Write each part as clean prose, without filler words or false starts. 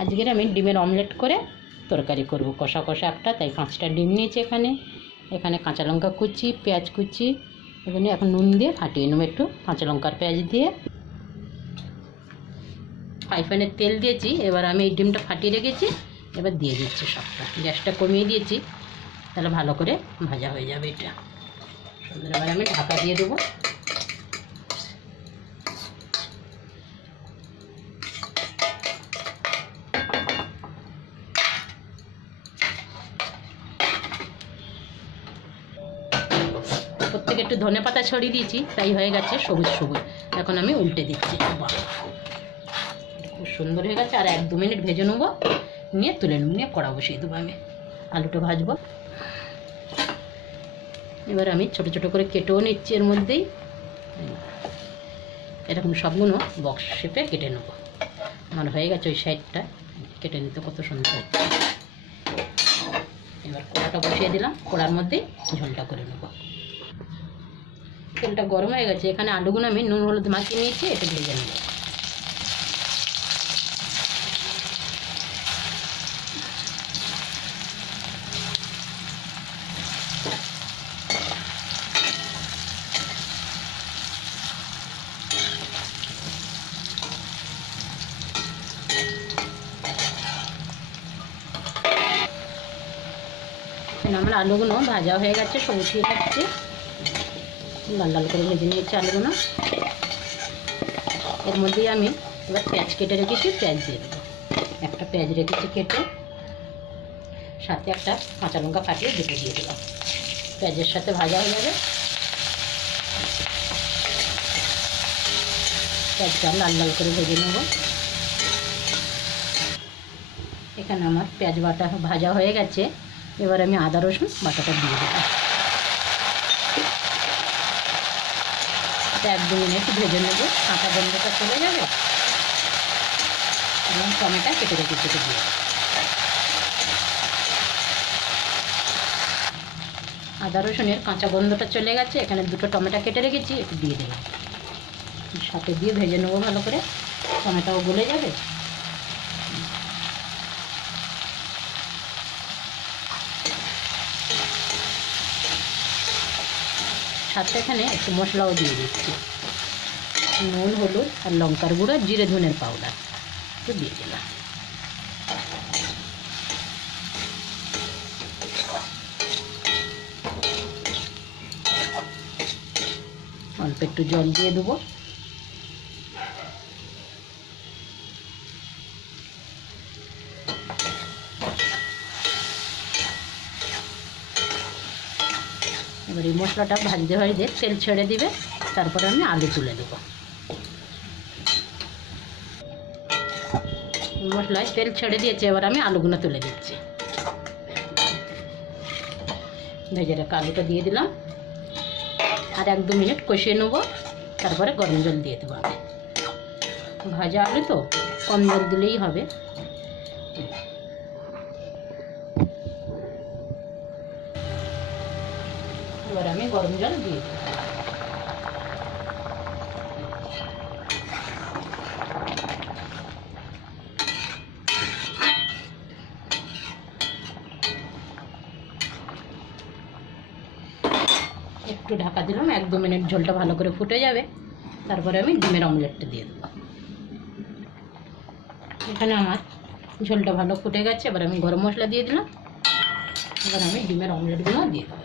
আজকের আমি ডিমের অমলেট করে তরকারি করব, কষা কষা একটা। তাই 5টা ডিম নিয়েছি। এখানে কাঁচা লঙ্কা কুচি, পেঁয়াজ কুচি, এখানে এখন নুন দিয়ে ফাটিয়ে নেব একটু, কাঁচা লঙ্কার পেঁয়াজ দিয়ে। ফ্রাই প্যানে তেল দিয়েছি। এবার আমি এই ডিমটা ফাটিয়ে রেখেছি, এবার দিয়ে দিচ্ছি সবটা। গ্যাসটা কমিয়ে দিয়েছি, তাহলে ভালো করে ভাজা হয়ে যাবে এটা সুন্দর। এবার আমি ঢাকা দিয়ে দেবো। প্রত্যেকে একটু ধনে পাতা ছড়িয়ে দিয়েছি, তাই হয়ে গেছে সবুজ সবুজ। এখন আমি উল্টে দিচ্ছি। খুব সুন্দর হয়ে গেছে। আর 1-2 মিনিট ভেজে নেবো, নিয়ে তুলে নেবো, নিয়ে কড়া বসিয়ে দেবো। আমি আলুটা ভাজবো। এবার আমি ছোটো ছোটো করে কেটেও নিচ্ছি। এর মধ্যেই এরকম সবগুলো বক্স শেপে কেটে নেবো। আমার হয়ে গেছে ওই সাইডটা কেটে নিতে, কত সুন্দর হচ্ছে। এবার কড়াটা বসিয়ে দিলাম, কড়ার মধ্যেই ঝোলটা করে নেবো। তেলটা গরম হয়ে গেছে। এখানে আলুগুলো আমি নুন হলুদ মাখিয়ে নিয়েছি, এটা ভেজে নেব। আমার আলুগুলো ভাজা হয়ে গেছে, সবুজ হয়ে যাচ্ছে, লাল লাল করে ভেজে নিয়েছি আলুগুলো। এর মধ্যেই আমি এবার পেঁয়াজ কেটে রেখেছি, পেঁয়াজ দিয়ে দেবো। একটা পেঁয়াজ রেখেছি কেটে, সাথে একটা কাঁচা লঙ্কা ফাটিয়ে দুটো দিয়ে দিলাম। পেঁয়াজের সাথে ভাজা হয়ে যাবে। পেঁয়াজটা লাল লাল করে ভেজে নেব। এখানে আমার পেঁয়াজ বাটা ভাজা হয়ে গেছে। এবার আমি আদা রসুন বাটাটা দিয়ে দেবো। এটা 1-2 মিনিট ভেজে নেব, কাঁচা গন্ধটা চলে যাবে। এবং টমেটো কেটে রেখেছি দিয়ে আদা রসুনের কাঁচা গন্ধটা চলে গেছে। এখানে 2টো টমেটো কেটে রেখেছি, একটু দিয়ে দিলাম। সাথে দিয়ে ভেজে নেবো ভালো করে, টমেটোও গলে যাবে। সাথে এখানে একটু মশলাও দিয়ে দিচ্ছি, নুন হলুদ আর লঙ্কার গুঁড়ো, জিরে ধনের পাউডার একটু দিয়ে দিলাম। অল্প একটু জল দিয়ে দেবো। এবার এই মশলাটা ভাজতে ভাজতে তেল ছেড়ে দিবে, তারপরে আমি আলু তুলে দেবো। মশলায় তেল ছেড়ে দিয়েছে, এবার আমি আলুগুলো তুলে দিচ্ছি। ভেজে রাখা আলুটা দিয়ে দিলাম। আর 1-2 মিনিট কষিয়ে নেবো, তারপরে গরম জল দিয়ে দেবো। আমি ভাজা আলু তো কম জল দিলেই হবে। এবার আমি গরম জল দিয়ে দেবো। একটু ঢাকা দিলাম, 1-2 মিনিট ঝোলটা ভালো করে ফুটে যাবে। তারপরে আমি ডিমের অমলেটটা দিয়ে দেবো। এখানে আমার ঝোলটা ভালো ফুটে গেছে। এবার আমি গরম মশলা দিয়ে দিলাম। এবার আমি ডিমের অমলেটগুলো দিয়ে দেবো।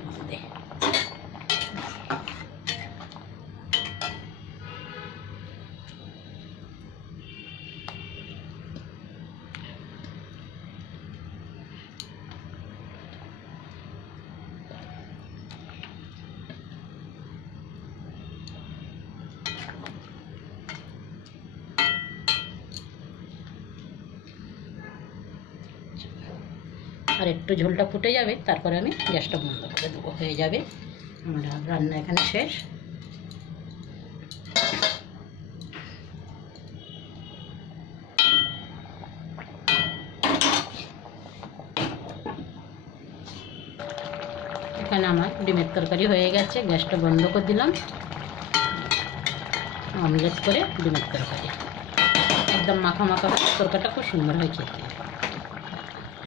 আর একটু ঝোলটা ফুটে যাবে, তারপরে আমি গ্যাসটা বন্ধ করে দেবো। হয়ে যাবে আমার রান্না এখানে শেষ। এখানে আমার ডিমের তরকারি হয়ে গেছে। গ্যাসটা বন্ধ করে দিলাম। অমলেট করে ডিমের তরকারি একদম মাখা মাখা তরকারিটা খুব সুন্দর হয় খেতে।